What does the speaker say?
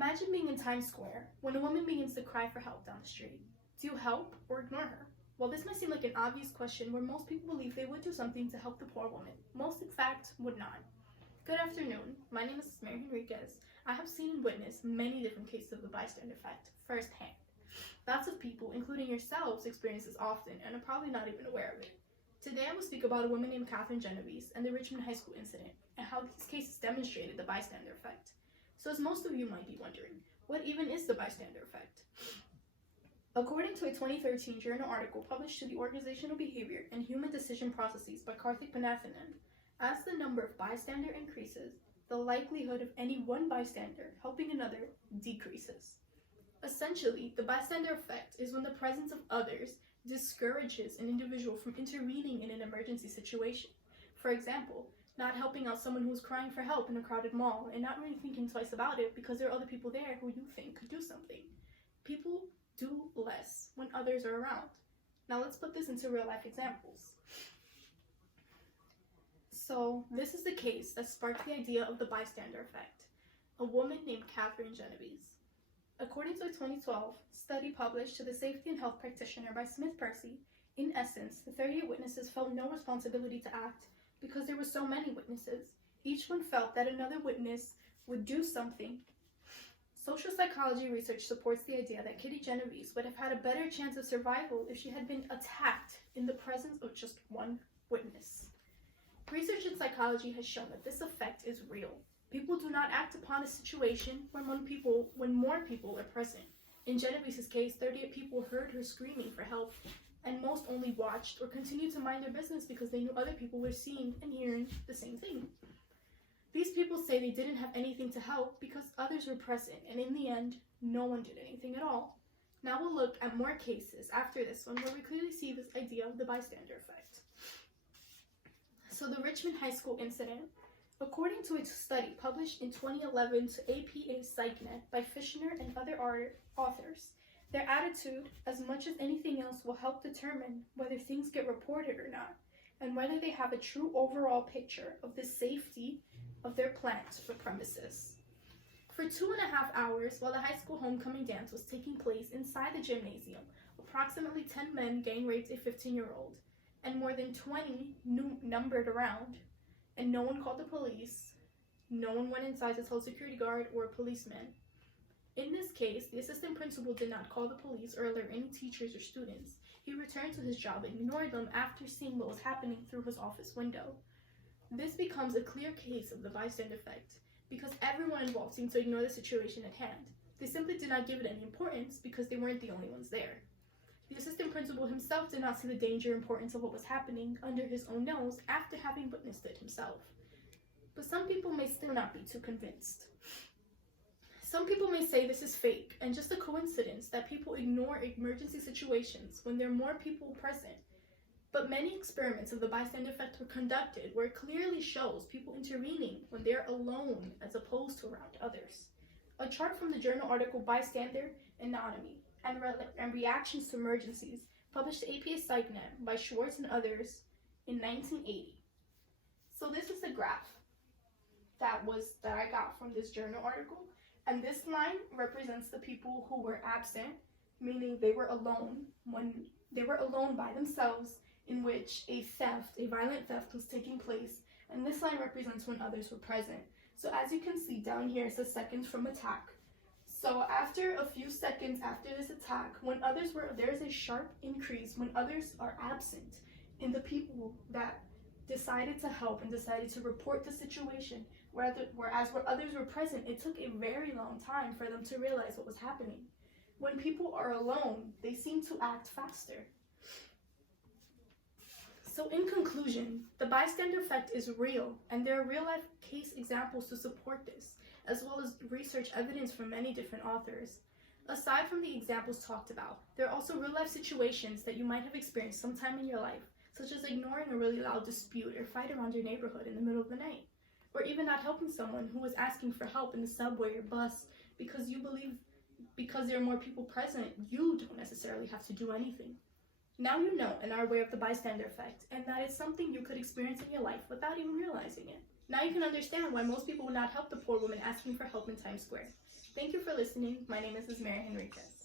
Imagine being in Times Square when a woman begins to cry for help down the street. Do you help or ignore her? Well, this might seem like an obvious question where most people believe they would do something to help the poor woman. Most, in fact, would not. Good afternoon. My name is Lismary Henriquez. I have seen and witnessed many different cases of the bystander effect firsthand. Lots of people, including yourselves, experience this often and are probably not even aware of it. Today I will speak about a woman named Catherine Genovese and the Richmond High School incident and how these cases demonstrated the bystander effect. So as most of you might be wondering, what even is the bystander effect? According to a 2013 journal article published to the Organizational Behavior and Human Decision Processes by Karthik Panathanan, as the number of bystander increases, the likelihood of any one bystander helping another decreases. Essentially, the bystander effect is when the presence of others discourages an individual from intervening in an emergency situation. For example, not helping out someone who is crying for help in a crowded mall and not really thinking twice about it because there are other people there who you think could do something. People do less when others are around. Now let's put this into real life examples. So this is the case that sparked the idea of the bystander effect, a woman named Catherine Genovese. According to a 2012 study published to the Safety and Health Practitioner by Smith Percy, in essence, the 38 witnesses felt no responsibility to act because there were so many witnesses. Each one felt that another witness would do something. Social psychology research supports the idea that Kitty Genovese would have had a better chance of survival if she had been attacked in the presence of just one witness. Research in psychology has shown that this effect is real. People do not act upon a situation when more people are present. In Genovese's case, 38 people heard her screaming for help, and most only watched or continued to mind their business because they knew other people were seeing and hearing the same thing. These people say they didn't have anything to help because others were present, and in the end, no one did anything at all. Now we'll look at more cases after this one where we clearly see this idea of the bystander effect. So the Richmond High School incident. According to a study published in 2011 to APA PsycNet by Fishner and other authors, their attitude, as much as anything else, will help determine whether things get reported or not, and whether they have a true overall picture of the safety of their plant or premises. For 2.5 hours, while the high school homecoming dance was taking place inside the gymnasium, approximately 10 men gang raped a 15-year-old, and more than 20 numbered around, and no one called the police. No one went inside to tell a security guard or a policeman. In this case, the assistant principal did not call the police or alert any teachers or students. He returned to his job and ignored them after seeing what was happening through his office window. This becomes a clear case of the bystander effect because everyone involved seemed to ignore the situation at hand. They simply did not give it any importance because they weren't the only ones there. The assistant principal himself did not see the danger or importance of what was happening under his own nose after having witnessed it himself. But some people may still not be too convinced. Some people may say this is fake and just a coincidence that people ignore emergency situations when there are more people present. But many experiments of the bystander effect were conducted where it clearly shows people intervening when they are alone as opposed to around others. A chart from the journal article Bystander Anatomy and Reactions to Emergencies, published to APA PsycNet by Schwartz and others in 1980. So this is the graph that I got from this journal article, and this line represents the people who were absent, meaning they were alone by themselves, in which a violent theft was taking place, and this line represents when others were present. So as you can see down here, it says seconds from attack. So after a few seconds after this attack, there's a sharp increase when others are absent in the people that decided to help and decided to report the situation, whereas where others were present, it took a very long time for them to realize what was happening. When people are alone, they seem to act faster. So in conclusion, the bystander effect is real, and there are real-life case examples to support this, as well as research evidence from many different authors. Aside from the examples talked about, there are also real-life situations that you might have experienced sometime in your life, such as ignoring a really loud dispute or fight around your neighborhood in the middle of the night, or even not helping someone who was asking for help in the subway or bus because you believe because there are more people present, you don't necessarily have to do anything. Now you know and are aware of the bystander effect, and that is something you could experience in your life without even realizing it. Now you can understand why most people would not help the poor woman asking for help in Times Square. Thank you for listening. My name is Lismary Henriquez.